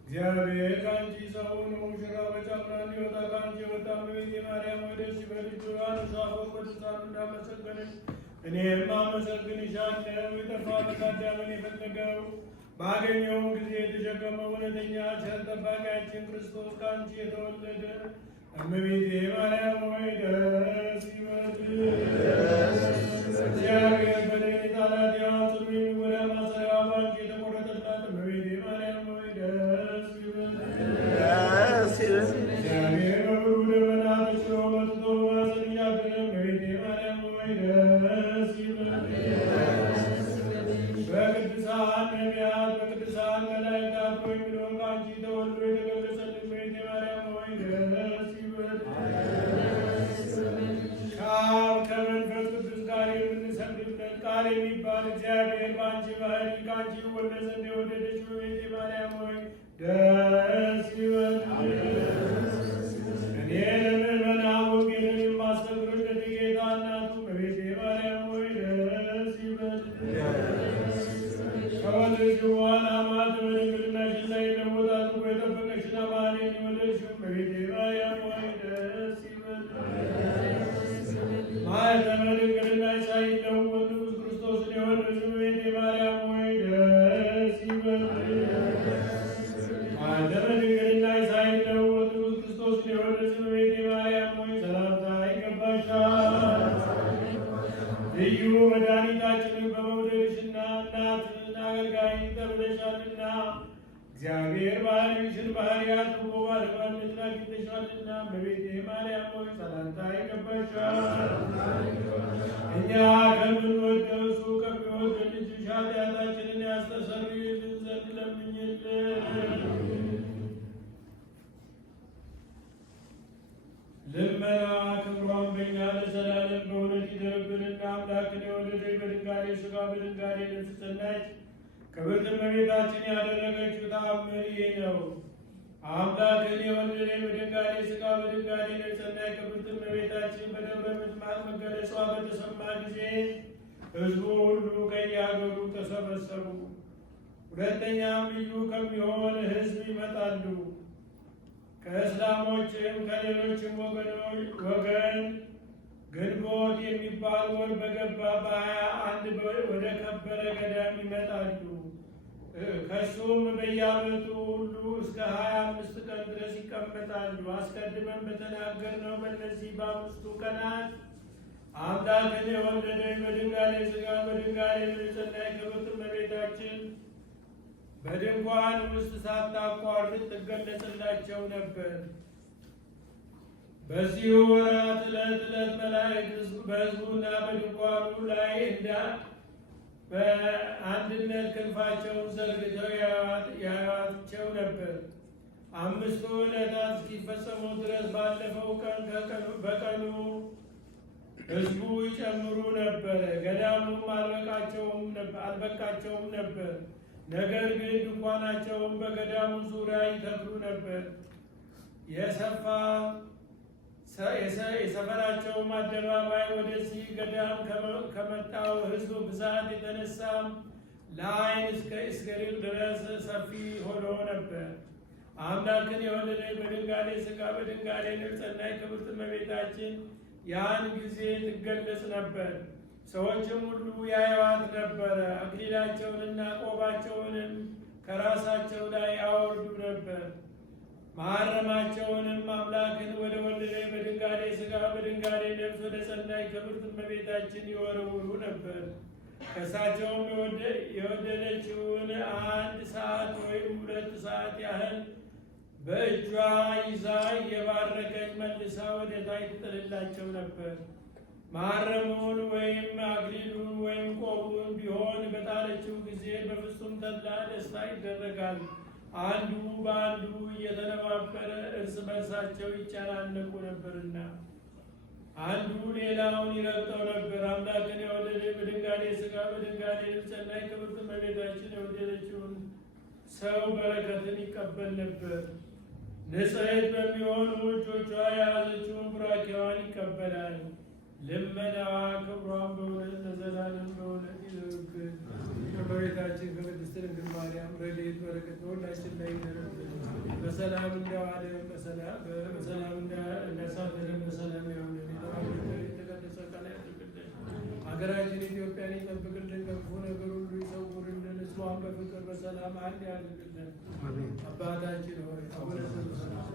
እግዚአብሔር ከአንቺ ሰው ነው። ሙሽራው በጫጉላ ሊወጣ ከአንቺ የወጣ እመቤቴ ማርያም ሆይ ደስ ይበልሽ። ዮሐንስ አፈወርቅ በድርሳኑ እንዳመሰገነሽ እኔም አመሰግንሻለሁ። የጠፋ አዳምን የፈለገው ባገኘውም ጊዜ የተሸከመው እውነተኛ ቸር ጠባቂያችን ክርስቶስ ከአንቺ የተወለደ እመቤቴ ማርያም ሆይ ደስ ይበልሽ። እግዚአብሔር በደል የጣላት የዋን ጽኑ የሚጎዳ ማሰሪያዋ በአንቺ የተቆረጠላት እመቤቴ ማርያም ሆይ ደስ ይበልሽ። እግዚአብሔር በብሩህ ደመና ተጭኖ መጥቶ በማኅፀንሽ ያደረ እመቤቴ ማርያም ሆይ ደስ ይበልሽ። በቅዱሳን ነቢያት በቅዱሳን መላእክት አድሮ የሚኖር ከአንቺ ተወልዶ የተገለጸልሽ እመቤቴ ማርያም ሆይ ደስ ይበልሽ። ከአብ ከመንፈስ ቅዱስ ጋር የምንሰግድለት ቃል የሚባል እግዚአብሔር በአንቺ ባህሪ ከአንቺ ይወለድ ዘንድ የወደደችው እመቤቴ ማርያም ሆይ ደስ ይበልሽ። እኔ ለምእመናን ወንጌልን የማስተምርለት የጌታ እናቱ እመቤቴ ማርያም ሆይ ደስ ይበልሽ። ከወለድሽ በኋላ ማኅተመ ድንግልናሽን እንዳይለወጥ አድርጎ የጠበቀሽን አማኑኤልን የወለድሽው እመቤቴ ማርያም ሆይ ደስ ይበልሽ። ማኅተመ ድንግልናሽ ሳይለወጥ ንጉሥ ክርስቶስን የወለድሽው እመቤቴ ማርያም ሆይ ደስ ይበልሽ። ማኅተመ ድንግልናሽ ሳይለወጥ ንጉሥ ክርስቶስን የወለድሽው እመቤቴ ማርያም ሆይ ሰላምታ ይገባሻል። ልዩ መድኃኒታችንን በመውደድሽና እናትን አገልጋይ ተብለሻልና እግዚአብሔር ባህሪሽን ባህሪ አድርጎ ባለሟልነትን አግኝተሻልና እመቤቴ ማርያም ሆይ ሰላምታ ይገባሻል። እኛ ከምንወደው እሱ ከሚወደን ልጅሽ ኃጢአታችንን ያስተሰርይልን ዘንድ ለምኝልን። ልመናዋ ክብሯን በእኛ ለዘላለም በእውነት ይደርብንና አምላክን የወለደች በድንጋሌ ሥጋ በድንጋሌ ነፍስ ጸናች ክብርት እመቤታችን ያደረገችው ተአምር ይህ ነው። አምላክን የወለደች በድንጋሌ ሥጋ በድንጋሌ ነፍስ ጸናች ክብርት እመቤታችን በደብረ ምጥማቅ መገለጿ በተሰማ ጊዜ ሕዝቡ ሁሉ ከየአገሩ ተሰበሰቡ። ሁለተኛም ልዩ ከሚሆን ሕዝብ ይመጣሉ። ከእስላሞችም ከሌሎችም ወገን ግንቦት የሚባል ወር በገባ በ21 ወደ ከበረ ገዳም ይመጣሉ። ከሱም በየዓመቱ ሁሉ እስከ 25 ቀን ድረስ ይቀመጣሉ። አስቀድመን በተናገርነው በእነዚህ በ5ቱ ቀናት አምላክን የወለደች በድንጋሌ ሥጋ በድንጋሌ ነፍስ ጸናች ክብርት እመቤታችን በድንኳን ውስጥ ሳታቋርጥ ትገለጽላቸው ነበር። በዚህ ወራት ዕለት ዕለት መላእክት በሕዝቡና በድንኳኑ ላይ በአንድነት ክንፋቸውን ዘርግተው ያዩአቸው ነበር። 5ቱ ዕለታት እስኪፈጸሙ ድረስ ባለፈው ቀን በቀኑ ሕዝቡ ይጨምሩ ነበር። ገዳሙም አልበቃቸውም ነበር። ነገር ግን ድንኳናቸውን በገዳሙ ዙሪያ ይተክሉ ነበር። የሰፈራቸውም አደባባይ ወደዚህ ገዳም ከመጣው ሕዝብ ብዛት የተነሳም ለዓይን እስከ እስከሪር ድረስ ሰፊ ሆኖ ነበር። አምላክን የወለደች በድንጋሌ ሥጋ በድንጋሌ ነፍስ ጸናች ክብርት እመቤታችን ያን ጊዜ ትገለጽ ነበር። ሰዎችም ሁሉ ያዩዋት ነበረ። አክሊላቸውንና ቆባቸውንም ከራሳቸው ላይ ያወርዱ ነበር። ማረማቸውንም አምላክን ወደ ወለደች በድንጋሌ ሥጋ በድንጋሌ ነፍስ ወደ ጸናች ክብርት እመቤታችን ይወረውሩ ነበር። ከእሳቸውም የወደደችውን 1 ሰዓት ወይም 2 ሰዓት ያህል በእጇ ይዛ እየባረከች መልሳ ወደ ታች ትጥልላቸው ነበር። ማረሙን ወይም አክሊሉን ወይም ቆቡን ቢሆን በጣለችው ጊዜ በፍጹም ተድላ ደስታ ይደረጋል። አንዱ በአንዱ እየተነባበረ እርስ በርሳቸው ይጨናነቁ ነበርና አንዱ ሌላውን ይረግጠው ነበር። አምላክን የወለደች በድንጋሌ ሥጋ በድንጋሌ ነፍስ ጸናች ክብርት እመቤታችን የወለደችውን ሰው በረከትን ይቀበል ነበር። ንጽሕት በሚሆኑ እጆቿ የያዘችውን ቡራኬዋን ይቀበላል። ልመናዋ ክብሯን በእውነት ለዘላለም በእውነት ይዘርብን። ከእመቤታችን ከቅድስት ድንግል ማርያም ረድኤት በረከት በሁላችን ላይ ይደርብን። በሰላም እንደዋለን በሰላም እንዳሳደረን በሰላም ያውለን። የተቀደሰ ቀን ያድርግልን። ሀገራችን ኢትዮጵያን ይጠብቅልን። ከክፉ ነገር ሁሉ ይሰውርልን። ሕዝቧን በፍቅር በሰላም አንድ ያድርግልን። አባታችን ሆይ አቡነ ዘበሰማያት